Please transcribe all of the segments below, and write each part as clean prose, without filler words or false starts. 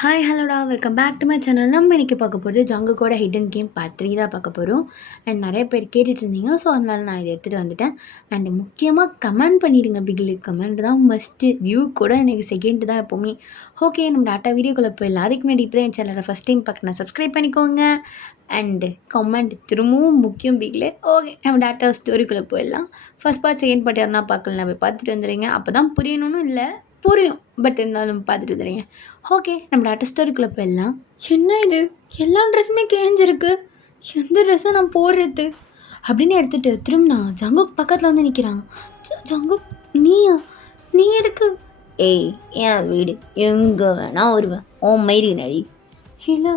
Hi ஹலோடா welcome back to my channel. நம்ம இன்றைக்கி பார்க்க போகிறது ஜங்குக்கோட ஹிடன் கேம் பார்ட் 3 தான் பார்க்க போகிறோம். அண்ட் நிறைய பேர் கேட்டுட்டு இருந்தீங்க, ஸோ அதனால நான் இதை எடுத்துகிட்டு வந்துட்டேன். அண்ட் முக்கியமாக கமெண்ட் பண்ணிவிடுங்க. பிகிலி கமெண்ட் தான் மஸ்ட்டு. வியூ கூட எனக்கு செகண்ட் தான் எப்போவுமே. ஓகே, நம்ம டாட்டா வீடியோக்குள்ளே போயிடலாம். அதுக்கு முன்னாடி இப்போ என் சேனலை ஃபஸ்ட் டைம் பார்க்கணும், சப்ஸ்கிரைப் பண்ணிக்கோங்க. அண்டு கமெண்ட் திரும்பவும் முக்கியம் பிகிலே. ஓகே, நம்ம டாட்டா ஸ்டோரிக்குள்ளே போயிடலாம். ஃபஸ்ட் பார்ட் செகண்ட் பார்ட் யாருன்னா பார்க்கலாம், போய் பார்த்துட்டு வந்துடுங்க. அப்போ தான் புரியணும்னு இல்லை, புரியும், பட் இருந்தாலும் பார்த்துட்டு வந்துடுங்க. ஓகே, நம்ம டாட்டா ஸ்டோரிக்குள்ளே போயிடலாம். என்ன இது, எல்லா ட்ரெஸ்ஸுமே கிழிஞ்சிருக்கு, எந்த ட்ரெஸ்ஸை நான் போடுறது அப்படின்னு எடுத்துகிட்டு திரும்பினா ஜங்குக் பக்கத்தில் வந்து நிற்கிறான். ஜங்குக், நீயா? நீ எதுக்கு? ஏய், என் வீடு எங்கே வேணா வருவேன், ஓ மயிரி நடி. இல்லை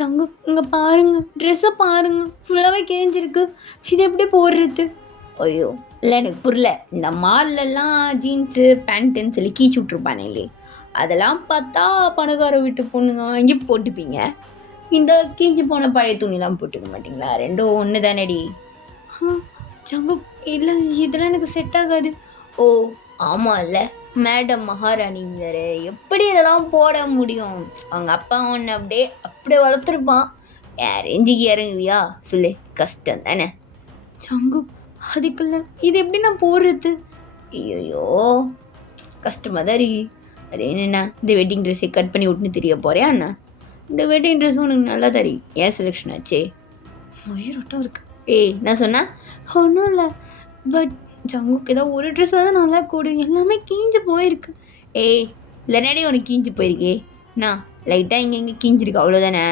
ஜங்குக், இங்கே பாருங்கள், ட்ரெஸ்ஸை பாருங்கள், ஃபுல்லாகவே கிழிஞ்சிருக்கு, இது எப்படி போடுறது? ஐயோ இல்லை, எனக்கு புரியல. இந்த மால்லெல்லாம் ஜீன்ஸு பேண்ட்டுன்னு சொல்லி கீச்சு விட்ருப்பானே இல்லையே, அதெல்லாம் பார்த்தா பணக்கார வீட்டு பொண்ணுங்க வாங்கி போட்டுப்பீங்க. இந்த கீஞ்சி போன பழைய துணிலாம் போட்டுக்க மாட்டிங்களா? ரெண்டும் ஒன்று தானடி. ஜங்கு, இல்லை இதெல்லாம் எனக்கு செட் ஆகாது. ஓ ஆமாம் இல்லை, மேடம் மகாராணி வேறு, எப்படி இதெல்லாம் போட முடியும்? அவங்க அப்பா ஒன்று அப்படியே வளர்த்துருப்பான். என் ரேஞ்சுக்கு இறங்குவியா சொல்லு, கஷ்டம் தானே. ஜங்கு, அதுக்குள்ள இது எப்படி நான் போடுறது? ஐயோ கஷ்டமாக தான் இருக்கு. அது என்னென்னா, இந்த வெட்டிங் ட்ரெஸ்ஸை கட் பண்ணி விட்டுன்னு தெரிய போகிறேன் அண்ணா. இந்த வெட்டிங் ட்ரெஸ் உனக்கு நல்லா தரி, ஏன் செலெக்ஷன் ஆச்சே? மயிரோட்டம் இருக்குது. ஏய், நான் சொன்னேன் ஒன்றும் இல்லை, பட் ஜங்குக்கு ஏதாவது ஒரு ட்ரெஸ் தான் நல்லா கூடும், எல்லாமே கீஞ்சு போயிருக்கு. ஏய், இல்லைனாடி உனக்கு கீஞ்சு போயிருக்கே, நான் லைட்டாக இங்கே கீஞ்சிருக்கு, அவ்வளோதானே.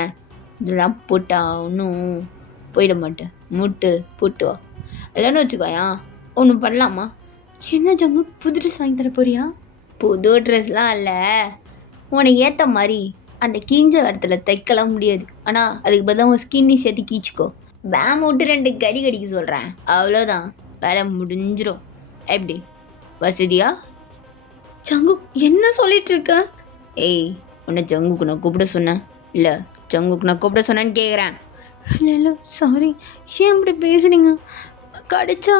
இதெல்லாம் போட்டா ஒன்றும் போயிட மாட்டேன், முட்டு போட்டு வா, இல்லைன்னு வச்சுக்கோயா ஒன்றும் பண்ணலாமா? என்ன ஜங்கு, புது ட்ரெஸ் வாங்கி தர போறியா? புது ட்ரெஸ்லாம் இல்லை, உனக்கு ஏற்ற மாதிரி அந்த கீஞ்ச இடத்துல தைக்கலாம் முடியாது, ஆனால் அதுக்கு பதிலாக உன் ஸ்கின்னி சேர்த்து கீச்சிக்கோ. பேம் விட்டு 2 கடி கடிக்க சொல்கிறேன், அவ்வளோதான், வேலை முடிஞ்சிடும். எப்படி வசதியா? ஜங்கு, என்ன சொல்லிட்டு இருக்க? ஏய், உன்னை ஜங்குக்கு நான் கூப்பிட சொன்னேன் இல்லை, ஜங்குக்கு நான் கூப்பிட சொன்னேன்னு கேட்குறேன். இல்லை இல்லை சாரி, ஏன் அப்படி பேசுறீங்க? கடிச்சா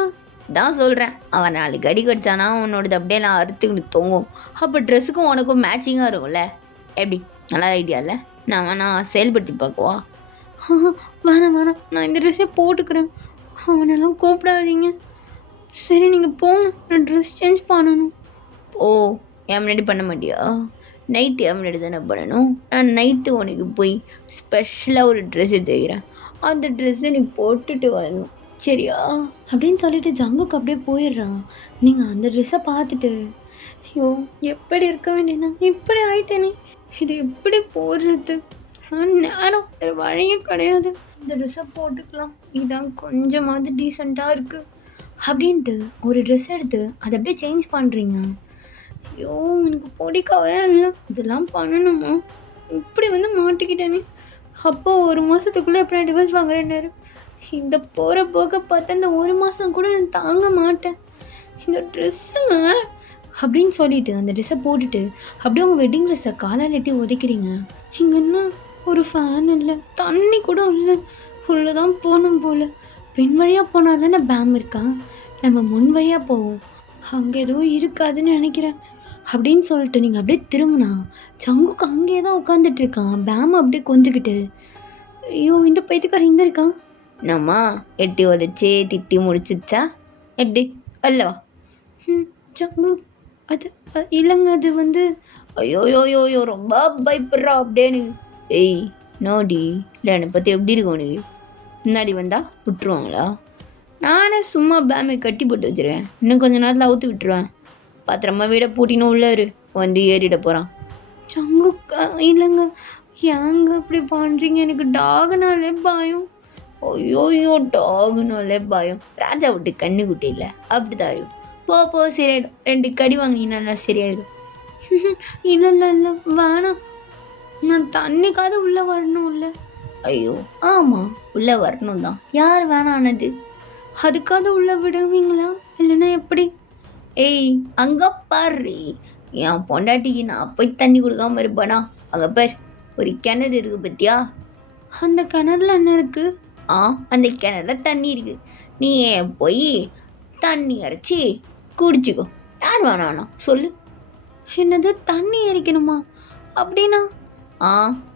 தான் சொல்கிறேன், அவன் 4 கடி கடிச்சானா உன்னோடது அப்படியே நான் அறுத்துக்கிட்டு தொங்கும், அப்போ ட்ரெஸ்ஸுக்கும் உனக்கும் மேட்சிங்காக இருக்கும்ல. எப்படி, நல்லா ஐடியா இல்லை? நான் வேணா செயல்படுத்தி பார்க்குவா? வேணாம் வேணாம், நான் இந்த ட்ரெஸ்ஸே போட்டுக்கிறேன், அவனெல்லாம் கூப்பிடாதீங்க. சரி நீங்கள் போங்க, நான் ட்ரெஸ் சேஞ்ச் பண்ணணும். ஓ, என் முன்னாடி பண்ண மாட்டியா? நைட்டு என் முன்னாடி தானே பண்ணணும். நான் நைட்டு உனக்கு போய் ஸ்பெஷலாக ஒரு ட்ரெஸ் எடுத்து வைக்கிறேன், அந்த ட்ரெஸ்ஸை நீ போட்டுட்டு வரணும், சரியா? அப்படின்னு சொல்லிட்டு ஜங்குக்கு அப்படியே போயிடுறான். நீங்கள் அந்த ட்ரெஸ்ஸை பார்த்துட்டு, ஐயோ எப்படி இருக்க வேண்டியனா இப்படி ஆயிட்டேனே, இது எப்படி போடுறது? நான் நேரம் வேறு வழியும் கிடையாது, இந்த ட்ரெஸ்ஸை போட்டுக்கலாம், இதான் கொஞ்சமாவது டீசெண்டாக இருக்குது அப்படின்ட்டு ஒரு ட்ரெஸ் எடுத்து அதை அப்படியே சேஞ்ச் பண்ணுறீங்க. ஐயோ எனக்கு பிடிக்கவே இல்லை, இதெல்லாம் பண்ணணுமா? இப்படி வந்து மாட்டிக்கிட்டேனே. அப்போ 1 மாதத்துக்குள்ளே எப்படி டிவோர்ஸ் வாங்குறேன்னாரு. இந்த போகிற போக பார்த்தா இந்த 1 மாதம் கூட நான் தாங்க மாட்டேன், இந்த ட்ரெஸ்ஸுங்க அப்படின்னு சொல்லிட்டு அந்த ட்ரெஸ்ஸை போட்டுட்டு அப்படியே உங்கள் வெட்டிங் ட்ரெஸ்ஸை காலால் எட்டி உதைக்கிறீங்க. இங்கே என்ன ஒரு ஃபேன் இல்லை, தண்ணி கூட இல்லை, உள்ளே தான் போகணும் போல். பின் வழியாக போனால் தானே பேம் இருக்கா, நம்ம முன் வழியாக போவோம், அங்கே எதுவும் இருக்காதுன்னு நினைக்கிறேன் அப்படின்னு சொல்லிட்டு நீங்கள் அப்படியே திரும்பினா ஜங்குக்கு அங்கேயே தான் உட்காந்துட்டு இருக்கான். பேம் அப்படியே கொஞ்சிக்கிட்டு, ஐயோ இந்த பைத்துக்காரன் இங்கே இருக்கான். நம்மா எட்டி உதச்சி திட்டி முடிச்சிச்சா எப்படி அல்லவா? ஜங்கு, அது இல்லைங்க, அது வந்து ஐயோயோயோயோ ரொம்ப பயப்படுறா அப்படின்னு. ஏய் நோடி, இல்லை என்னை பற்றி எப்படி இருக்கும் உனக்கு? முன்னாடி வந்தால் விட்டுருவாங்களா? நானே சும்மா பேமை கட்டி போட்டு வச்சுருவேன், இன்னும் கொஞ்ச நேரத்தில் அவுத்து விட்டுருவேன், பாத்திரமா வீட பூட்டின்னு உள்ளாரு வந்து ஏறிட போகிறான். ஜங்கு, இல்லைங்க, ஏங்க அப்படி பண்ணுறீங்க? எனக்கு டாகுனாலே பயம். ஐயோயோ டாகுனாலே பயம், ராஜா விட்டு கண்ணு குட்டி இல்லை, அப்படி தான் ஆயிடும். போ சரியாயிடும், 2 கடி வாங்கினா சரியாயிடும். இல்லை இல்லை இல்லை வேணாம், நான் தண்ணிக்காவது உள்ளே வரணும் இல்லை? ஐயோ ஆமாம், உள்ளே வரணும் தான், யார் வேணானது? அதுக்காவது உள்ளே விடுவீங்களா இல்லைன்னா எப்படி? ஏய் அங்கே பாரு, என் பொண்டாட்டிக்கு நான் போய் தண்ணி கொடுக்காம இருப்பானா? அங்கே பார், ஒரு கிணறு இருக்குது பத்தியா? அந்த கிணறுல என்ன இருக்குது? அந்த கிணறுல தண்ணி இருக்குது, நீ போய் தண்ணி அரைச்சி குடிச்சிக்கோ, யார் வேணாண்ணா சொல்லு. என்னது, தண்ணி அரைக்கணுமா? அப்படின்னா ஆ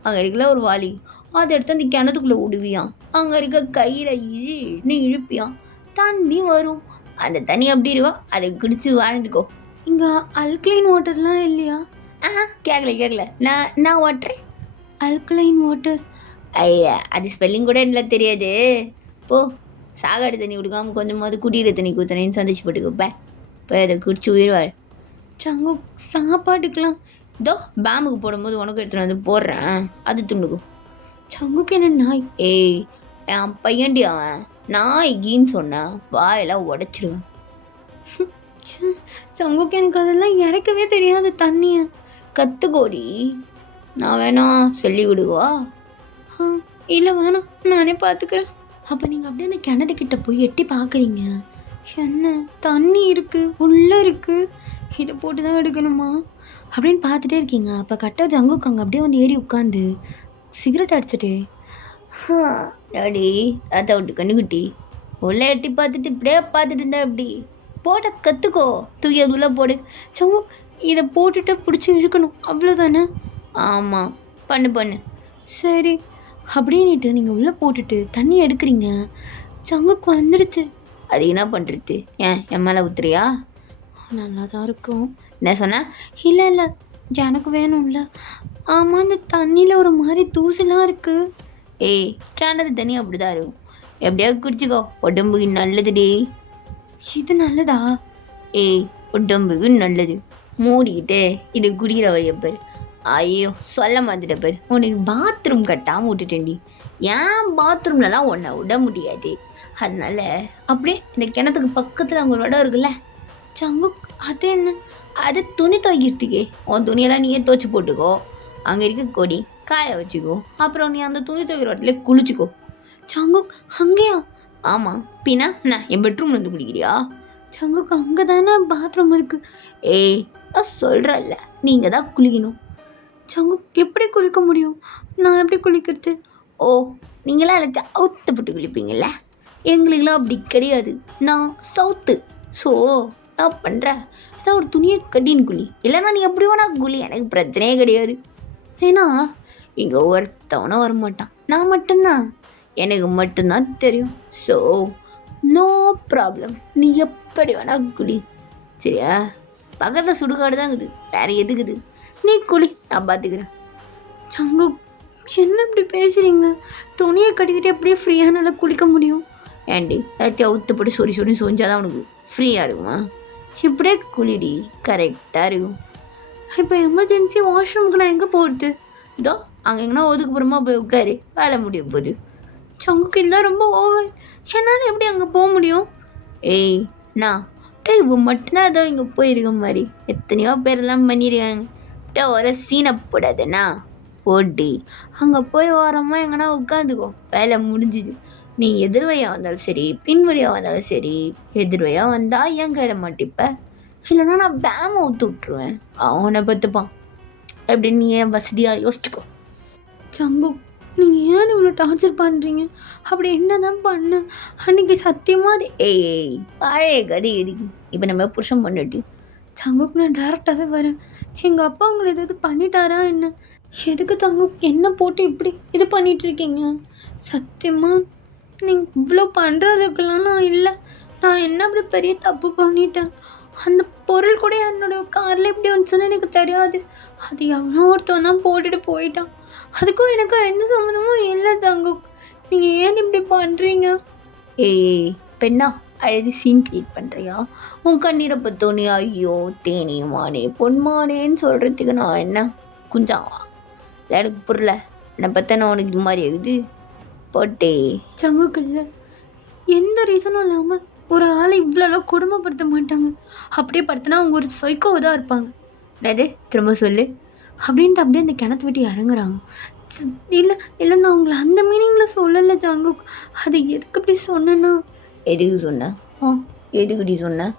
அங்கே இருக்கல ஒரு வாளி, அதை எடுத்து அந்த கிணத்துக்குள்ளே விடுவியான். அங்கே இருக்க கயிறை இழுன்னு இழுப்பியான், தண்ணி வரும். அந்த தண்ணி எப்படி இருக்கோ அதை குடிச்சு வாழ்ந்துக்கோ. இங்கே அல்கலைன் வாட்டர்லாம் இல்லையா? கேட்கல நான் வாட்டர் அல்கலைன் வாட்டர். ஐயா அது ஸ்பெல்லிங் கூட எனக்கு தெரியாது. போ, சாகாடு தண்ணி கொடுக்காம கொஞ்சமாவது குடிக்கிற தண்ணி கொடுத்தனேன்னு சந்தோஷப்பட்டுக்கப்பேன். இப்போ அதை குடிச்சு உயிர்வாள். சங்கு சாப்பாட்டுக்கலாம் இதோ பேமுக்கு போடும்போது உனக்கு எடுத்துகிட்டு வந்து போடுறேன், அது துண்டுக்கும். சங்குக்கு என்ன நாய்? ஏய் என் பையன்டி அவன், நாய்கின்னு சொன்னேன் வாயெல்லாம் உடச்சிருவேன். சங்குக்கு எனக்கு அதெல்லாம் இறக்கவே தெரியாது தண்ணியை. கற்றுக்கோடி, நான் வேணா சொல்லி கொடுவா? இல்லை வேணாம், நானே பார்த்துக்கிறேன். அப்போ நீங்கள் அப்படியே அந்த கிணத்துக்கிட்ட போய் எட்டி பார்க்குறீங்க. என்ன தண்ணி இருக்குது உள்ளே இருக்குது, இதை போட்டு தான் எடுக்கணுமா அப்படின்னு பார்த்துட்டே இருக்கீங்க. அப்போ கரெக்டாக ஜங்குக்கு அங்கே அப்படியே வந்து ஏறி உட்காந்து சிகரெட் அடிச்சுட்டு, டாடி ராத்தா விட்டு கண்ணுக்குட்டி உள்ளே எட்டி பார்த்துட்டு இப்படியே பார்த்துட்டு இருந்தா எப்படி? போட கற்றுக்கோ, தூக்கி அது உள்ளே போடு. சங்கு இதை போட்டுட்டு பிடிச்சி இழுக்கணும் அவ்வளோதானே? ஆமாம், பண்ணு சரி அப்படின்ட்டு நீங்கள் உள்ளே போட்டுட்டு தண்ணி எடுக்கிறீங்க. சங்குக்கு வந்துடுச்சு. அது என்ன பண்ணுறது? என் மேலே ஊத்துறியா? நல்லா தான் இருக்கும். என்ன சொன்ன? இல்லை எனக்கு வேணும்ல. ஆமாம், இந்த தண்ணியில் ஒரு மாதிரி தூசெலாம் இருக்குது. ஏய் கிணறு தண்ணி அப்படி தான் இருக்கும், எப்படியாவது குடிச்சிக்கோ, உடம்புக்கு நல்லதுடி. இது நல்லதா? ஏய் உடம்புக்கு நல்லது, மூடிக்கிட்டு இது குடிக்கிற வழியை பேர். ஐயோ சொல்ல மாந்துட்ட பேர், உனக்கு பாத்ரூம் கட்டாமல் விட்டுட்டேன்டி. ஏன் பாத்ரூம்லலாம் உன்னை விட முடியாது, அதனால அப்படியே இந்த கிணத்துக்கு பக்கத்தில் அங்கே ஒரு இடம் இருக்குல்ல சங்கு, அது என்ன? அது துணி துவைக்கிறதுக்கே. உன் துணியெல்லாம் நீயே துவைச்சி போட்டுக்கோ, அங்கே இருக்க கொடி காய வச்சுக்கோ, அப்புறம் நீ அந்த துணி துவைக்கிற இடத்துல குளிச்சுக்கோ. சங்கு அங்கேயா? ஆமாம், பின்னா நான் என் பெட்ரூம்ல இருந்து குடிக்கிறியா? சங்குக்கு அங்கே தானே பாத்ரூம் இருக்குது. ஏய் நான் சொல்கிறல்ல, நீங்கள் தான் குளிக்கணும். சங்கு எப்படி குளிக்க முடியும்? நான் எப்படி குளிக்கிறது? ஓ நீங்களாம் எனக்கு அவுத்தப்பட்டு குளிப்பீங்கள்ல, எங்களுக்கெல்லாம் அப்படி கிடையாது, நான் சவுத்து. ஸோ நான் பண்ணுறேன், ஏதாவது ஒரு துணியை கட்டின்னு குளி, இல்லைன்னா நீ எப்படி வேணா குளி, எனக்கு பிரச்சனையே கிடையாது. ஏன்னா இங்கே ஒருத்தவனும் வரமாட்டான், நான் மட்டும்தான், எனக்கு மட்டும்தான் தெரியும். ஸோ நோ ப்ராப்ளம், நீ எப்படி வேணா குளி, சரியா? பக்கத்தில் சுடுகாடு தான் இருக்குது, வேறு எதுக்குது, நீ குளி, நான் பார்த்துக்கிறேன். சங்கு என்ன இப்படி பேசுகிறீங்க? துணியை கட்டிக்கிட்டு எப்படியே ஃப்ரீயாக நல்லா குளிக்க முடியும்? ஏண்டி எல்லாத்தையும் அவுத்துப்பட்டு சொறி சொஞ்சாதான் உனக்கு ஃப்ரீயாக இருக்குமா? இப்படியே குளிடி, கரெக்டாக இருக்கும். இப்போ எமர்ஜென்சி வாஷ்ரூமுக்கு நான் எங்கே போகிறது? இதோ அங்கே எங்கன்னா ஒதுக்குப்புறமா போய் உட்காரு, வேலை முடியும் போது. சங்குக்கு இல்லை ரொம்ப ஓவர், என்னால் எப்படி அங்கே போக முடியும்? ஏய் நான் இப்போ மட்டும்தான் ஏதோ இங்கே போயிருக்க மாதிரி எத்தனையோ பேரெல்லாம் பண்ணியிருக்காங்க, ஒரு சீனை போடாதுண்ணா போட்டி. அங்கே போய் ஓரமாக எங்கன்னா உட்காந்துக்கோ, வேலை முடிஞ்சுது. நீ எதிர்வையாக வந்தாலும் சரி, பின்வழியாக வந்தாலும் சரி, எதிர்வையாக வந்தால் என் கையில் மாட்டிப்ப, இல்லைன்னா நான் பேமை ஊற்று விட்ருவேன், அவனை பார்த்துப்பான். அப்படின்னு நீ ஏன் வசதியாக யோசிச்சுக்கோ. சங்கு நீங்கள் ஏன் இவ்வளோ டார்ச்சர் பண்ணுறீங்க? அப்படி என்ன தான் பண்ண அன்றைக்கி சத்தியமாக அது? ஏய் பழைய கதை எதுக்கு, இப்போ நம்ம புருஷன் பண்ணிட்டு. சங்குக்கு நான் டேரெக்டாகவே வரேன். எங்கள் அப்பா உங்களை எதாவது பண்ணிட்டாரா என்ன? எதுக்கு தங்கு என்ன போட்டு இப்படி இது பண்ணிகிட்ருக்கீங்க? சத்தியமாக நீங்கள் இவ்வளோ பண்ணுறதுக்கெல்லாம் நான் இல்லை. நான் என்ன அப்படி பெரிய தப்பு பண்ணிட்டேன்? அந்த பொருள் கூட என்னோட காரில் எப்படி வந்துச்சுன்னு எனக்கு தெரியாது, அது எவ்வளோ ஒருத்தவன் தான் போட்டுட்டு போயிட்டான். அதுக்கும் எனக்கும் எந்த சம்மந்தமும் இல்லை தங்கு, நீங்கள் ஏன் இப்படி பண்ணுறீங்க? ஏய் பெண்ணா, அழுது சீன் கிரியேட் பண்ணுறியா? உன் கண்ணீரை பத்தோனே ஐயோ தேனே மானே பொன்மானேன்னு சொல்கிறதுக்கு நான் என்ன குஞ்சாவா? எனக்கு புரியல, என்னை பார்த்தா உனக்கு இது மாதிரி ஆகுது போட்டே. சங்குக்கு இல்லை, எந்த ரீசனும் இல்லாமல் ஒரு ஆளை இவ்வளோலாம் கொடுமைப்படுத்த மாட்டாங்க. அப்படியே படுத்தினா அவங்க ஒரு சைக்கோவை தான் இருப்பாங்க. என்னது திரும்ப சொல்லு அப்படின்ட்டு அப்படியே அந்த கிணத்து விட்டு இறங்குறாங்க. இல்லை நான் உங்களை அந்த மீனிங்கில் சொல்லலை ஜங்கு, அது எதுக்கு அப்படி சொன்னேன்னா? எதுக்கு சொன்ன? எதுக்குடி சொன்ன?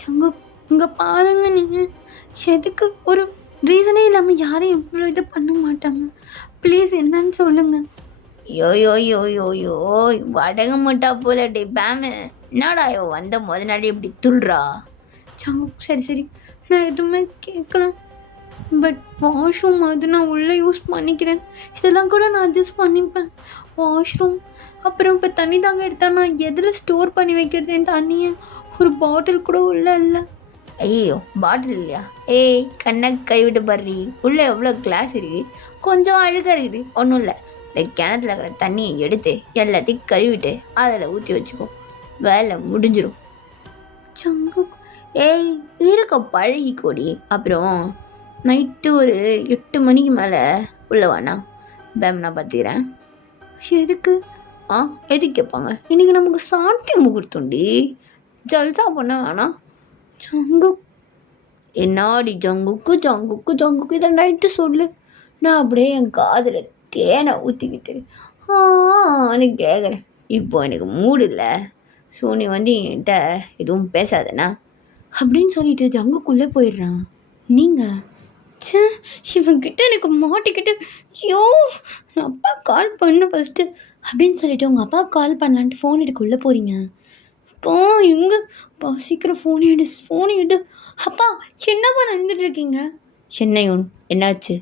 ஜங்கு இங்கே பாருங்க, நீங்கள் எதுக்கு ஒரு ரீசனே இல்லாமல் யாரையும் இவ்வளோ இது பண்ண மாட்டாங்க, ப்ளீஸ் என்னன்னு சொல்லுங்கள். யோ வடங்க மாட்டா போல டே பேமு, என்னடா வந்த முத நாளே இப்படி துள்றா? சங்கு சரி நான் எதுவுமே கேட்கல. பட் வாஷ்ரூம் அது நான் உள்ளே யூஸ் பண்ணிக்கிறேன். இதெல்லாம் கூட நான் அட்ஜஸ்ட் பண்ணிப்பேன். வாஷ்ரூம் அப்புறம் இப்போ தண்ணி தாங்க எடுத்தால் நான் எதில் ஸ்டோர் பண்ணி வைக்கிறது என் தண்ணியை? ஒரு பாட்டில் கூட உள்ளே இல்லை. ஐயோ, பாட்டில் இல்லையா? ஏய், கண்ணை கழுவிட்டு பாரு, உள்ளே எவ்வளோ கிளாஸ் இருக்குது, கொஞ்சம் அழுகாக இருக்குது. ஒன்றும் இல்லை, இந்த கிணத்துல இருக்கிற தண்ணியை எடுத்து எல்லாத்தையும் கழுவிட்டு அதில் ஊற்றி வச்சுக்கோ, வேலை முடிஞ்சிடும். சங்கு, ஏய் இருக்க பழகி கொடி. அப்புறம் நைட்டு ஒரு 8 மணிக்கு மேலே உள்ள வாண்ணா, பேம் நான் பார்த்துக்கிறேன். எதுக்கு? எதுக்கு கேட்பாங்க? இன்றைக்கி நமக்கு சாந்தி முகூர்த்தம்டி, ஜல்சா பண்ண வேணாம். ஜங்கு, என்னாடி ஜங்குக்கு ஜங்குக்கு ஜங்குக்கு இதை நைட்டு சொல்லு. நான் அப்படியே என் காதில் தேனை ஊற்றிக்கிட்டு எனக்கு கேட்குறேன். இப்போ எனக்கு மூடு இல்லை, ஸோ நீ வந்து என்கிட்ட எதுவும் பேசாதண்ணா அப்படின்னு சொல்லிட்டு ஜங்குக்குள்ளே போயிடுறான். நீங்கள் சே, இவங்கிட்ட எனக்கு மாட்டிக்கிட்டு, ஐயோ நான் அப்பா கால் பண்ணு ஃபஸ்ட்டு அப்படின்னு சொல்லிட்டு உங்கள் அப்பா கால் பண்ணலான்ட்டு ஃபோன் எடுக்குள்ளே போகிறீங்க. அப்பா எங்கே அப்பா, சீக்கிரம் ஃபோனை எடு. அப்பா என்னப்பா நடந்துட்டுருக்கீங்க? சென்னையோன் என்னாச்சு?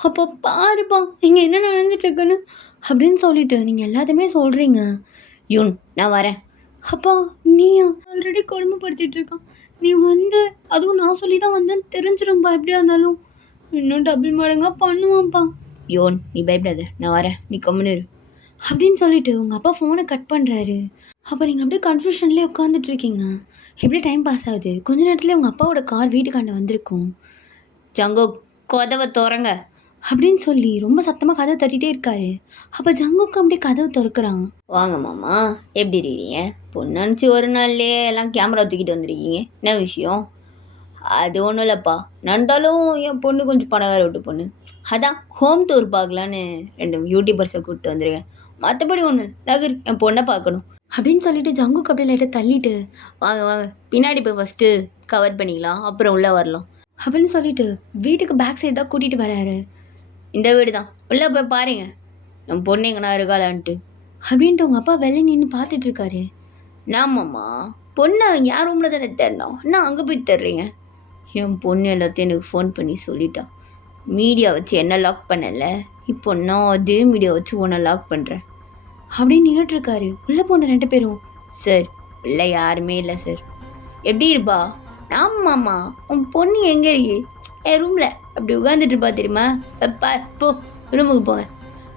அப்பா பாருப்பா இங்கே என்ன நடந்துட்டுருக்குன்னு அப்படின்னு சொல்லிட்டு நீங்கள் எல்லாத்தையுமே சொல்கிறீங்க. யூன் நான் வரேன். அப்பா நீயா? ஆல்ரெடி கொடுமைப்படுத்திட்டு இருக்கான். நீ வந்து அதுவும் நான் சொல்லி தான் வந்தேன்னு தெரிஞ்சிரும்பா, எப்படியா இருந்தாலும் இன்னும் டபுள் மடங்காக பண்ணுவான்ப்பா. யோன் நீ பயப்படாத, நான் வரேன், நீ கம்முன்னு இரு அப்படின்னு சொல்லிட்டு உங்கள் அப்பா ஃபோனை கட் பண்ணுறாரு. அப்போ நீங்கள் அப்படியே கன்ஃபியூஷன்லேயே உட்காந்துட்ருக்கீங்க. எப்படி டைம் பாஸ் ஆகுது? கொஞ்ச நேரத்துலேயே உங்கள் அப்பாவோட கார் வீட்டுக்காண்ட வந்திருக்கும். ஜங்கோ கதவை திறங்க அப்படின்னு சொல்லி ரொம்ப சத்தமாக கதவை தட்டிகிட்டே இருக்காரு. அப்போ ஜங்குக்கு அப்படியே கதவை திறக்கிறான். வாங்க மாமா, எப்படி இருக்கீங்க? பொண்ணு நினச்சி ஒரு நாள்லேயே எல்லாம் கேமரா தூக்கிட்டு வந்துருக்கீங்க, என்ன விஷயம்? அது ஒன்றும் இல்லைப்பா, நடந்தாலும் என் பொண்ணு கொஞ்சம் பணக்கார விட்டு பொண்ணு, அதான் ஹோம் டூர் பார்க்கலான்னு 2 யூடியூபர்ஸை கூப்பிட்டு வந்துருக்கேன். மற்றபடி ஒன்று நகர், என் பொண்ணை பார்க்கணும் அப்படின்னு சொல்லிட்டு ஜங்குக்கு அப்படியே லைட்டாக தள்ளிட்டு வாங்க வாங்க பின்னாடி போய் ஃபஸ்ட்டு கவர் பண்ணிக்கலாம், அப்புறம் உள்ளே வரலாம் அப்படின்னு சொல்லிட்டு வீட்டுக்கு பேக் சைடு தான் கூட்டிகிட்டு வராரு. இந்த வீடு தான், உள்ளே போய் பாருங்க என் பொண்ணு எங்கன்னா இருக்காளான்ட்டு அப்படின்ட்டு உங்கள் அப்பா வெளியே நின்று பார்த்துட்ருக்காரு. நாமம்மா பொண்ணை என் ரூமில் தானே தேடணும், நான் அங்கே போய் தேடுறீங்க? என் பொண்ணு எல்லாத்தையும் எனக்கு ஃபோன் பண்ணி சொல்லிட்டான். மீடியா வச்சு என்ன லாக் பண்ணல, இப்போ நான் அதே மீடியா வச்சு உன்னை லாக் பண்ணுறேன் அப்படின்னு நின்றுட்டுருக்காரு. உள்ளே போன 2 பேரும், சார் இல்லை யாருமே இல்லை சார். எப்படி இருப்பா? ஆமாம்மா, உன் பொண்ணு எங்கே இருக்கு? என் ரூமில் அப்படி உட்காந்துட்டு இருப்பா தெரியுமா? பப்பா போ ரூமுக்கு போங்க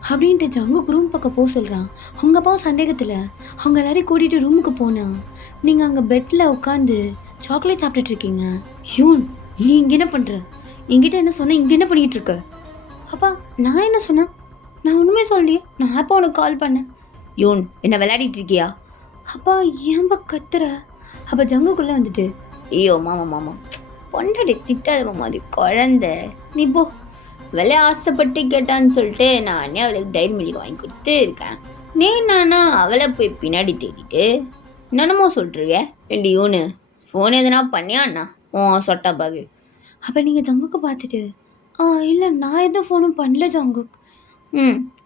அப்படின்ட்டு ஜங்குக்கு ரூம் பக்கம் போக சொல்கிறான். அவங்க அப்பா சந்தேகத்தில் அவங்க எல்லாரையும் கூட்டிகிட்டு ரூமுக்கு போனான். நீங்கள் அங்கே பெட்டில் உட்காந்து சாக்லேட் சாப்பிட்டுட்ருக்கீங்க. யூன் நீ இங்கே என்ன பண்ணுற? என்கிட்ட என்ன சொன்ன? இங்கே என்ன பண்ணிக்கிட்டு இருக்க? அப்பா நான் என்ன சொன்னேன்? நான் ஒன்றுமே சொல்லலையே, நான் அப்பா உனக்கு கால் பண்ணேன். யூன் என்ன விளையாடிட்டு இருக்கியா? அப்பா ஏன்பா கத்துற? அப்போ ஜங்குக்குள்ளே வந்துட்டு, ஐயோ மாமா மாமா பொண்டாடி திட்டாத மாமா, அது குழந்த, நீ போ. விலை ஆசைப்பட்டு கேட்டான்னு சொல்லிட்டு நானே அவளுக்கு டைரி மில்க் வாங்கி கொடுத்து இருக்கேன். நீ நானா அவளை போய் பின்னாடி தேடிட்டு என்னென்னமோ சொல்கிறீங்க. 2 யூனு ஃபோன் எதனா பண்ணியாண்ணா சொட்டா பாகு. அப்போ நீங்கள் ஜங்குக்கு பார்த்துட்டு, இல்லை நான் எதுவும் ஃபோனும் பண்ணல ஜங்குக்.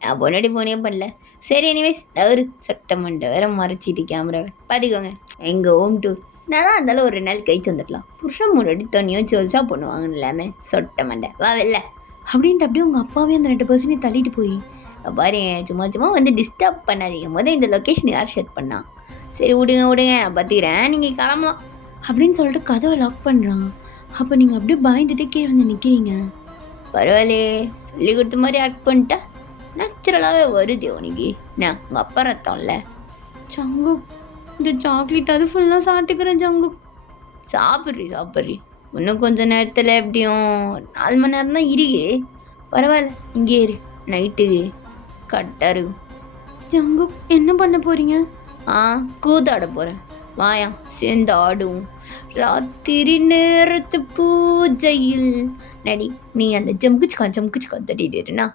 நான் பொன்னாடி ஃபோனே பண்ணல. சரி எனிவேஸ் ஒரு சட்டை மண்டை வேற மறைச்சிட்டு கேமராவை பார்த்துக்கோங்க. எங்கள் ஹோம் டூர் நல்லா இருந்தாலும் ஒரு 2 நாள் கழிச்சு வந்துடலாம். புருஷன் முன்னாடி தண்ணியும் ஜோல்ஸாக பண்ணுவாங்கன்னு இல்லாமல் சொட்டை மண்டை வா வெளில அப்படின்ட்டு அப்படியே உங்கள் அப்பாவே அந்த 2 பர்சனையும் தள்ளிட்டு போய், பாரு சும்மா சும்மா வந்து டிஸ்டர்ப் பண்ணாதீங்க, இந்த லொக்கேஷன் யார் ஷேர் பண்ணா? சரி விடுங்க நான் பார்த்துக்கிறேன், நீங்கள் கிளம்பலாம் அப்படின்னு சொல்லிட்டு கதவை லாக் பண்ணுறான். அப்போ நீங்கள் அப்படியே பயந்துட்டு கீழே வந்து நிற்கிறீங்க. பரவாயில்லையே, சொல்லி கொடுத்த மாதிரி ஆக்ட் பண்ணிட்டா நேச்சுரலாகவே வருது உனக்கு. நான் உங்கள் அப்பா ரத்தம்ல. ஜங்கு இந்த சாக்லேட் அது ஃபுல்லாக சாப்பிட்டுக்கிறேன். ஜங்கு சாப்பிட்றி இன்னும் கொஞ்சம் நேரத்தில் எப்படியும் 4 மணி நேரம் தான் இருக்கு. பரவாயில்ல இங்கே இரு, நைட்டுக்கு கரெக்டாக இருக்கும். ஜங்கு என்ன பண்ண போகிறீங்க? கூத்தாட போகிறேன், வாயா சேர்ந்து ஆடுவோம். ராத்திரி நேரத்து பூஜையில் நடி, நீ அந்த ஜம்குச்சுக்கா தட்டிட்டு இருண்ணா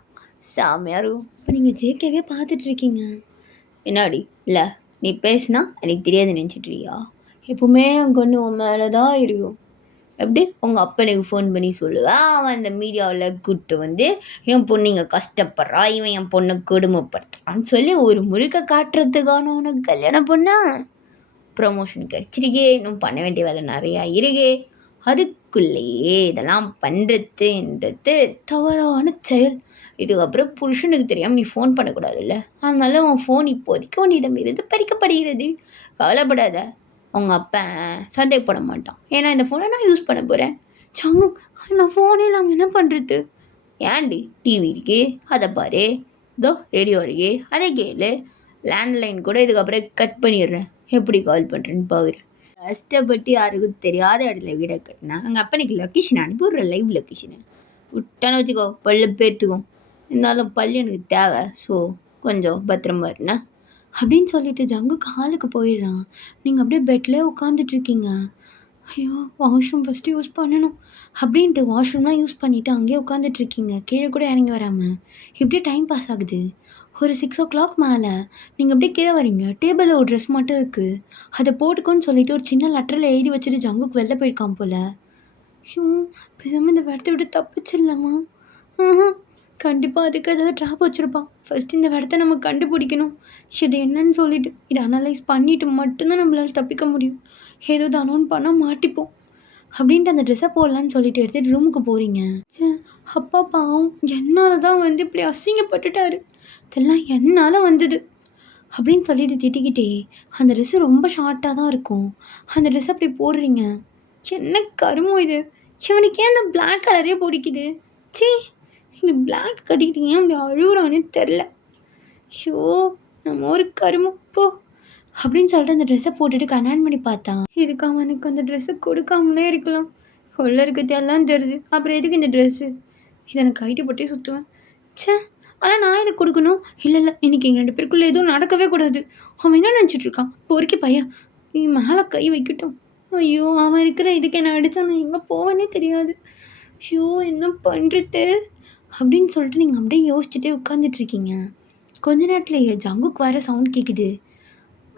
சாமியாக இருக்கும். இப்போ நீங்கள் ஜேகேவே பார்த்துட்ருக்கீங்க. என்னாடி இல்லை நீ பேசுனா எனக்கு தெரியாது நினச்சிட்ருக்கியா? எப்பவுமே என் கண்ணு உன் மேலே தான் இருக்கும். எப்படி உங்கள் அப்பனுக்கு ஃபோன் பண்ணி சொல்லுவேன், அவன் அந்த மீடியாவில் கூப்பிட்டு வந்து என் பொண்ணு இங்கே கஷ்டப்படுறா, இவன் என் பொண்ணை கொடுமைப்படுறான்னு சொல்லி ஒரு முழுக்க காட்டுறதுக்கான உனக்கு கல்யாணம் பண்ணா ப்ரமோஷன் கிடச்சிருக்கே, இன்னும் பண்ண வேண்டிய வேலை நிறையா இருக்கு. அதுக்குள்ளேயே இதெல்லாம் பண்ணுறதுன்றது தவறான செயல். இதுக்கப்புறம் புருஷனுக்கு தெரியாமல் நீ ஃபோன் பண்ணக்கூடாதுல்ல, அதனால உன் ஃபோன் இப்போதைக்கு உன்னிடமிருந்து பறிக்கப்படுகிறது. கவலைப்படாத, உங்கள் அப்பன் சந்தேகப்பட மாட்டான். ஏன்னா இந்த ஃபோனை நான் யூஸ் பண்ண போகிறேன். சங்கு, நான் ஃபோனே இல்லாமல் என்ன பண்ணுறது? ஏன்டி, டிவி இருக்கே அதை பாரு, இதோ ரேடியோ இருக்கே அதை கேளு, லேண்ட்லைன் கூட இதுக்கப்புறம் கட் பண்ணிடுறேன், எப்படி கால் பண்ணுறேன்னு பார்க்குறேன். கஷ்டப்பட்டு யாருக்கும் தெரியாத இடத்துல வீடை கட்டினா எங்கள் அப்பனுக்கு லொக்கேஷன் அனுப்பி விட்ற, லைவ் லொக்கேஷனு விட்டான்னு வச்சுக்கோ, பல்லு பேத்துக்கும். இருந்தாலும் பல்லு எனக்கு தேவை, ஸோ கொஞ்சம் பத்திரமா இருண்ணா அப்படின்னு சொல்லிட்டு ஜங்கு காலுக்கு போயிடுறான். நீங்கள் அப்படியே பெட்லேயே உட்காந்துட்ருக்கீங்க. ஐயோ, வாஷ்ரூம் ஃபஸ்ட்டு யூஸ் பண்ணணும் அப்படின்ட்டு வாஷ்ரூம்லாம் யூஸ் பண்ணிவிட்டு அங்கேயே உட்காந்துட்ருக்கீங்க, கீழே கூட இறங்கி வராமல். இப்படியே டைம் பாஸ் ஆகுது. ஒரு 6 o'clock மேலே நீங்கள் அப்படியே கீழே வரீங்க. டேபிளில் ஒரு ட்ரெஸ் மட்டும் இருக்குது, அதை போட்டுக்கோன்னு சொல்லிட்டு ஒரு சின்ன லெட்டரில் எழுதி வச்சுட்டு ஜங்குக்கு வெளில போயிருக்கான் போல். ஐயோ, பேசாமல் இந்த இடத்த விட்டு தப்பிச்சிடலாமா? கண்டிப்பாக அதுக்கு ஏதாவது ட்ராப் வச்சுருப்பான். ஃபஸ்ட்டு இந்த இடத்த நம்ம கண்டுபிடிக்கணும், இது என்னன்னு சொல்லிட்டு இதை அனலைஸ் பண்ணிவிட்டு மட்டும்தான் நம்மளால் தப்பிக்க முடியும். ஏதோ தானோன்னு பண்ணால் மாட்டிப்போம் அப்படின்ட்டு அந்த ட்ரெஸ்ஸை போடலான்னு சொல்லிட்டு எடுத்துகிட்டு ரூமுக்கு போகிறீங்க. சே, அப்பா பாவம் என்னால் தான் வந்து இப்படி அசிங்கப்பட்டுட்டாரு, இதெல்லாம் என்னால் வந்தது அப்படின்னு சொல்லிட்டு திட்டிக்கிட்டே அந்த ட்ரெஸ்ஸு ரொம்ப ஷார்ட்டாக தான் இருக்கும். அந்த ட்ரெஸ் அப்படி போடுறீங்க. என்ன கருமோ இது, இவனுக்கு ஏன் அந்த பிளாக் கலரே பிடிக்குது? சீ, இந்த பிளாக் கட்டிக்கிட்டு ஏன் அப்படி அழுகுறானே தெரில. ஷோ, நம்ம ஒரு கருமம் போ அப்படின்னு சொல்லிட்டு அந்த ட்ரெஸ்ஸை போட்டுட்டு கல்யாணம் பண்ணி பார்த்தான். இதுக்கு அவனுக்கு அந்த ட்ரெஸ்ஸை கொடுக்காமலே இருக்கலாம், உள்ள இருக்கிறது எல்லாம் தெரியுது, அப்புறம் எதுக்கு இந்த ட்ரெஸ்ஸு, இதை எனக்கு கைட்டு போட்டே சுற்றுவேன். சே, ஆனால் நான் இதை கொடுக்கணும்? இல்லை இல்லை, இன்றைக்கி எங்கள் 2 பேருக்குள்ளே எதுவும் நடக்கவே கூடாது. அவன் என்ன நினச்சிட்ருக்கான், பொறுக்கி பையன், நீ மேலே கை வைக்கட்டும். ஐயோ, அவன் இருக்கிற இதுக்கு என்ன அடித்தா நான் எங்கே போவேனே தெரியாது. ஐயோ, என்ன பண்ணுறது அப்படின்னு சொல்லிட்டு நீங்கள் அப்படியே யோசிச்சுட்டே உட்காந்துட்ருக்கீங்க. கொஞ்ச நேரத்துலேயே ஜங்குக்கு வர சவுண்ட் கேட்குது,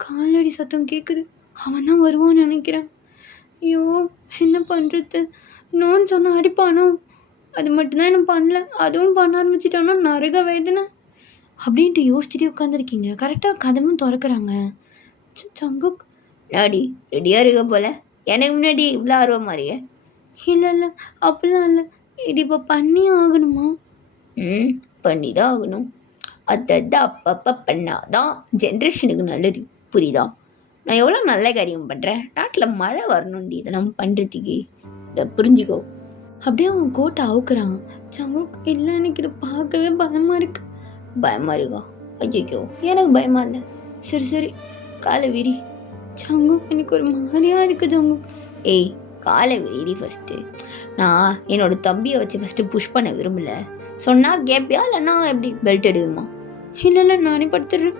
காலடி சத்தம் கேட்குது. அவன் தான் வருவான்னு நினைக்கிறேன். ஐயோ, என்ன பண்ணுறது? நோன்னு சொன்னால் அடிப்பானோ? அது மட்டும்தான் என்ன பண்ணல, அதுவும் பண்ண ஆரம்பிச்சிட்டானா நரக வேதனை அப்படின்ட்டு யோசிச்சுட்டே உட்காந்துருக்கீங்க. கரெக்டாக கதவும் திறக்கிறாங்க. ஜங்குக், நாடி ரெடியாக இருக்க போல, எனக்கு முன்னாடி இவ்வளோ ஆர்வம் மாதிரியே. இல்லை இல்லை, அப்படிலாம் இல்லை, இது இப்போ பண்ணி ஆகணுமா? பண்ணி தான் ஆகணும். அதான் அப்பப்போ பண்ணாதான் ஜென்ரேஷனுக்கு நல்லது, புரியுதா? நான் எவ்வளோ நல்ல காரியம் பண்ணுறேன், நாட்டில் மழை வரணுண்டி இதெல்லாம் பண்ணுறதுக்கு, இதை புரிஞ்சுக்கோ. அப்படியே அவன் கோட்டை அவுக்குறான். ஜங்குக், இல்லை எனக்கு இதை பார்க்கவே பயமாக இருக்கு. பயமாக இருக்கா? ஐயோ, எனக்கு பயமாக இல்லை. சரி சரி, காலை விரி. ஜங்குக், எனக்கு ஒரு மாதிரியாக இருக்குது ஜங்குக். ஏய், காலை விரி ஃபஸ்ட்டு. நான் என்னோடய தம்பியை வச்சு ஃபஸ்ட்டு புஷ் பண்ண விரும்பலை, சொன்னால் கேப்பியா இல்லைன்னா எப்படி பெல்ட் எடுக்குமா? இல்லை இல்லை, நானே படுத்துடுறேன்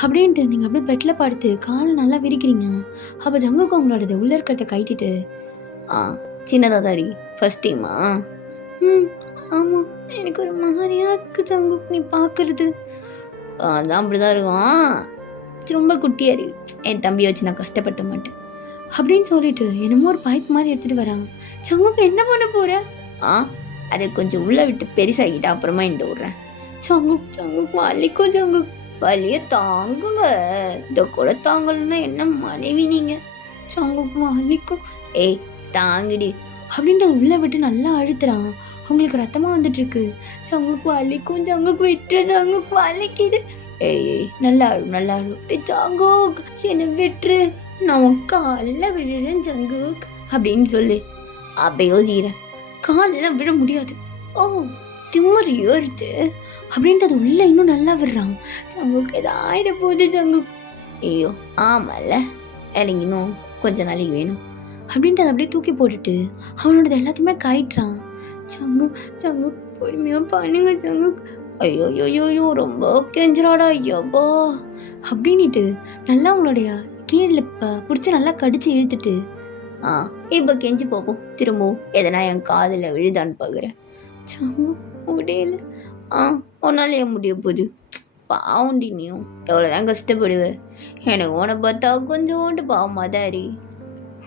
அப்படின்ட்டு நீங்கள் அப்படியே பெட்டில் படுத்து காலை நல்லா விரிக்கிறீங்க. அப்போ ஜங்குக்கு உங்களோடது உள்ளே இருக்கிறத கைட்டிட்டு, சின்னதாக தாரி ஃபஸ்ட் டைமா? ஆமாம், எனக்கு ஒரு மாதிரியாக இருக்குது ஜங்குக் நீ பார்க்குறது. அதான் அப்படி தான் இருக்கும், ரொம்ப குட்டியாக இருக்கு, என் தம்பியை வச்சு நான் கஷ்டப்படுத்த மாட்டேன் அப்படின்னு சொல்லிட்டு என்னமோ ஒரு பைப் மாதிரி எடுத்துகிட்டு வராங்க. ஜங்குக்கு என்ன பண்ண போகிற? அதை கொஞ்சம் உள்ளே விட்டு பெருசாகிட்டா அப்புறமா இந்த விட்றேன். ஜங்குக் ஜங்குக், வலிக்கும் ஜங்குக், வலியை தாங்குங்க, இதை கூட தாங்கலன்னா என்ன மனைவி நீங்கள்? ஜங்குக், வலிக்கும். ஏய், தாங்குடி அப்படின்ட்டு உள்ளே விட்டு நல்லா அழுத்துறான். உங்களுக்கு ரத்தமாக வந்துட்டுருக்கு. ஜங்குக், வலிக்கும் ஜங்குக், விட்டுரு ஜங்குக், வலிக்குது. ஏய், நல்லா அழு நல்லா அழு. ஜங்குக், என்னை விட்டுரு, நான் உன் காலில் விழுறேன் ஜங்குக் அப்படின்னு சொல்லு. அப்போ யோசிக்கிறேன், காலெல்லாம் விட முடியாது. ஓ, திமுறி ஏறுது அப்படின்ட்டு அது உள்ளே இன்னும் நல்லா விடுறான். ஜங்குக், எதை ஆயிட போகுது ஜங்குக். ஐயோ, ஆமாம்ல, எனக்கு இன்னும் கொஞ்சம் நாளைக்கு வேணும் அப்படின்ட்டு அதை அப்படியே தூக்கி போட்டுட்டு அவனோடது எல்லாத்தையுமே காயிட்டுறான். ஜங்குக் ஜங்குக், பொறுமையாக பண்ணுங்க ஜங்குக். ஐயோ ஐயோ, ரொம்ப கெஞ்சிராடா ஐயோப்பா அப்படின்ட்டு நல்லா அவங்களுடைய கீழே பிடிச்சி நல்லா கடிச்சு இழுத்துட்டு, இப்போ கெஞ்சி பார்ப்போம், திரும்பவும் எதனா என் காதில் விழுதான்னு பார்க்குறேன். ஜங்குக், முடியல. உன்னால ஏன் முடிய போகுது? பாவண்டி, நீயும் எவ்வளோதான் கஷ்டப்படுவேன், எனக்கு உன்னை பார்த்தா கொஞ்சோண்டு பாவமாக தான் இரு.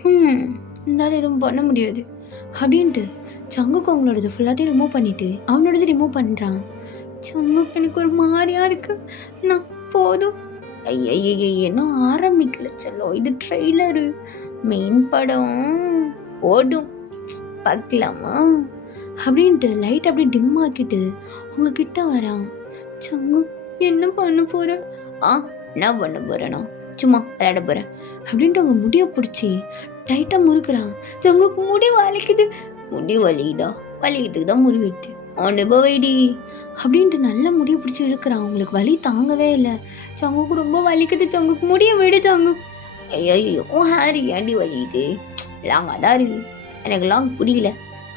இருந்தாலும் எதுவும் பண்ண முடியாது அப்படின்ட்டு ஜங்குக்கு அவங்களோடது ஃபுல்லாத்தையும் ரிமூவ் பண்ணிவிட்டு அவனோடது ரிமூவ் பண்ணுறான். ஜங்குக்கு, எனக்கு ஒரு மாதிரியாக இருக்கு, நான் போதும். ஐய, இன்னும் ஆரம்பிக்கல செல்லம், இது ட்ரெய்லரு, மெயின் படம் ஓடும், பார்க்கலாமா அப்படின்ட்டு லைட் அப்படியே டிம் ஆக்கிட்டு உங்ககிட்ட வரான். சங்கு என்ன பண்ண போற? ஆ என்ன பண்ண போறேனா, சும்மா விளையாட போறேன் அப்படின்ட்டு அவங்க முடியை பிடிச்சி டைட்டாக முறுக்குறான். சங்குக்கு முடி வலிக்குது. முடி வலிக்குதா? வலிக்கிறதுக்கு தான் முருகிடுது அனுபவைடி அப்படின்ட்டு நல்ல முடியை பிடிச்சி இழுக்கிறான். அவங்களுக்கு வலி தாங்கவே இல்லை. சங்குக்கு ரொம்ப வலிக்குது. சங்குக்கு முடிய விடு சங்கு. ஐயோ ஹாரி ஏண்டி வலிக்குது? லாங்காக தான் இருக்கு, எனக்கு லாங் பிடிக்கல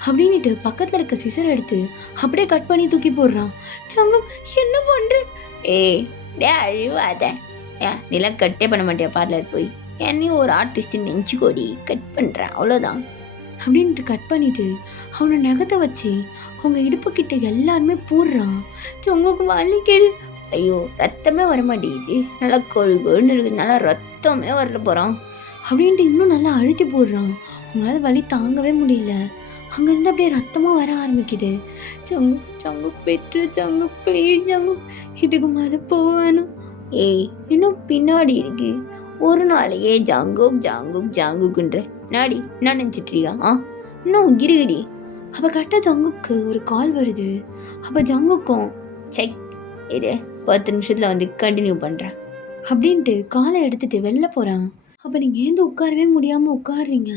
அப்படின்ட்டு பக்கத்தில் இருக்க சிசர் எடுத்து அப்படியே கட் பண்ணி தூக்கி போடுறான். சங்கு என்ன பண்ற? டே அழுவாத. ஏன் நீலாம் கட்டே பண்ண மாட்டியா பார்லர் போய்? என்னையும் ஒரு ஆர்டிஸ்ட் நெஞ்சு கொடி கட் பண்ணுறேன் அவ்வளோதான் அப்படின்ட்டு கட் பண்ணிட்டு அவனை நகத்தை வச்சு அவங்க இடுப்பு கிட்ட எல்லாருமே போடுறான். சொங்குக்கு வலிக்குது. ஐயோ ரத்தமே வர மாட்டேங்குது, நல்லா கொழுன்னு இருக்குது, நல்லா ரத்தமே வரல போகிறான் அப்படின்ட்டு இன்னும் நல்லா அழுத்தி போடுறான். அவங்களால வலி தாங்கவே முடியல. அங்கேருந்து அப்படியே ரத்தமாக வர ஆரம்பிக்குது. சங்கு சங்கு பெற்று சங்கு ப்ளீஸ் சங்கு, இதுக்கு மேலே போவேணும். இன்னும் பின்னாடி இருக்கு. ஒரு நாளையே ஜாங்குக் ஜாங்குக் ஜாங்குக்குன்ற நாடி என்ன நினச்சிட்ரியா? இன்னும் கிரிகிடி. அப்போ கரெக்டாக ஜங்குக்கு ஒரு கால் வருது. அப்போ ஜங்குக்கும் சை இரு 10 நிமிஷத்தில் வந்து கண்டினியூ பண்ணுறேன் அப்படின்ட்டு காலை எடுத்துகிட்டு வெளில போகிறான். அப்போ நீங்கள் ஏந்து உட்காரவே முடியாமல் உட்காடுறீங்க.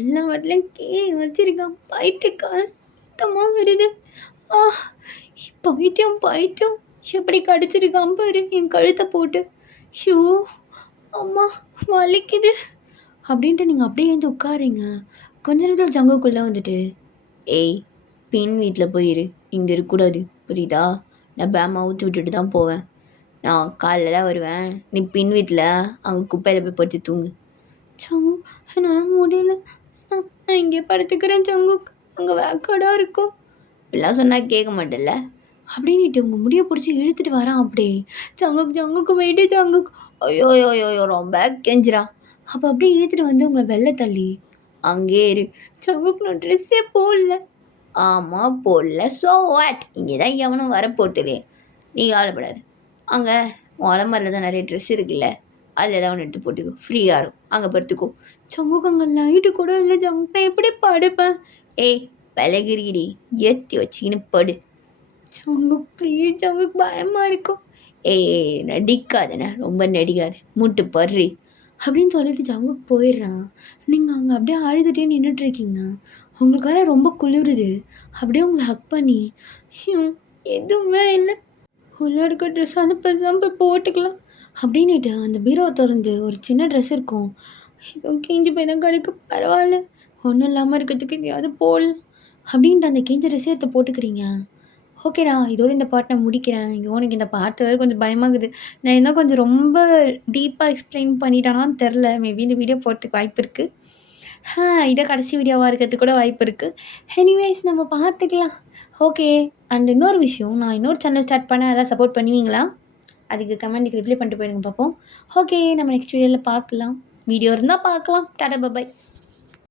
எல்லா வாட்டிலையும் வச்சிருக்கான். பைத்தியக்காரன் சுத்தமாக வருது. பைத்தியம் பைத்தியம் எப்படி கடிச்சிருக்கான் பாரு என் கழுத்தை போட்டு. ஷூ அம்மா வலிக்குது அப்படின்ட்டு நீங்கள் அப்படியே ஏந்து உட்காருங்க. கொஞ்ச நேரத்தில் ஜங்குக்குள்ளே வந்துட்டு பின் வீட்டில் போயிரு, இங்கே இருக்கக்கூடாது புரியுதா? நான் பேமா ஊற்றி விட்டுட்டு தான் போவேன். நான் காலைல தான் வருவேன். நீ பின் வீட்டில் அங்கே குப்பையில் போய் படுத்து தூங்கு. சங்கு என்னால் முடியல, நான் இங்கே படுத்துக்கிறேன் சங்கு, அங்கே வேக்காடாக இருக்கும். இப்படிலாம் சொன்னால் கேட்க மாட்டேல்ல அப்படின்ட்டு உங்கள் முடியை பிடிச்சி இழுத்துட்டு வரான். அப்படியே ஜங்குக்கு வெயிட்டு ஜங்குக்கு. ஐயோ ரொம்ப கெஞ்சிரா. அப்போ அப்படியே இழுத்துட்டு வந்து உங்களை வெளில தள்ளி அங்கே இரு. சங்குக்கு நான் ட்ரெஸ்ஸே போடல. ஆமாம் போடல, ஸோ வாட்? இங்கே தான் எவனும் வர போட்டுலே, நீ கவலைப்படாது. அங்கே உடம்புல தான் நிறைய ட்ரெஸ் இருக்குல்ல, அதில் ஏதாவது ஒன்று எடுத்து போட்டுக்கோ, ஃப்ரீயாக இருக்கும், அங்கே படுத்துக்கோ. சங்குக்கு அங்கே லைட்டு கூட இல்லை ஜங்குக்கு, நான் எப்படி படுப்பேன்? விலகிரிடி ஏற்றி வச்சிக்கின்னு படு. சங்கு ப்ளீஸ் சங்குக்கு பயமாக இருக்கும். நடிக்காதண்ணே, ரொம்ப நடிக்காது, மூட்டு படுறி அப்படின்னு சொல்லிட்டு ஜங்குக்கு போயிடுறான். நீங்கள் அங்கே அப்படியே அழுதுகிட்டே நின்றுட்டுருக்கீங்க. உங்களுக்கு வேற ரொம்ப குளிருது. அப்படியே உங்களை ஹக் பண்ணி எதுவுமே இல்லை, உள்ளே இருக்க ட்ரெஸ் அந்த பெருசாக போய் போட்டுக்கலாம் அப்படின்னுட்டு அந்த பீரோவை திறந்து ஒரு சின்ன ட்ரெஸ் இருக்கும். எதுவும் கிஞ்சி போய் தான் கிடைக்க, பரவாயில்ல ஒன்றும் இல்லாமல் இருக்கிறதுக்கு எதையாவது போடலாம் அப்படின்ட்டு அந்த கிஞ்சி ட்ரெஸ் எடுத்து போட்டுக்கிறீங்க. ஓகேடா, இதோடு இந்த பாட்டை நான் முடிக்கிறேன். ஐயோ எனக்கு இந்த பாட்டு வேறு கொஞ்சம் பயமாகுது. நான் என்ன கொஞ்சம் ரொம்ப டீப்பாக எக்ஸ்பிளைன் பண்ணிட்டேனான்னு தெரில. மேபி இந்த வீடியோ போகிறதுக்கு வாய்ப்பு இருக்குது. இதை கடைசி வீடியோவாக இருக்கிறதுக்கு கூட வாய்ப்பு இருக்குது. எனிவேஸ் நம்ம பார்த்துக்கலாம். ஓகே. அண்ட் இன்னொரு விஷயம், நான் இன்னொரு சேனல் ஸ்டார்ட் பண்ண அதெல்லாம் சப்போர்ட் பண்ணுவீங்களா? அதுக்கு கமெண்ட்டுக்கு ரிப்ளை பண்ணிட்டு போயிடுங்க பார்ப்போம். ஓகே, நம்ம நெக்ஸ்ட் வீடியோவில் பார்க்கலாம். வீடியோ இருந்தால் பார்க்கலாம். டாடா பாய்.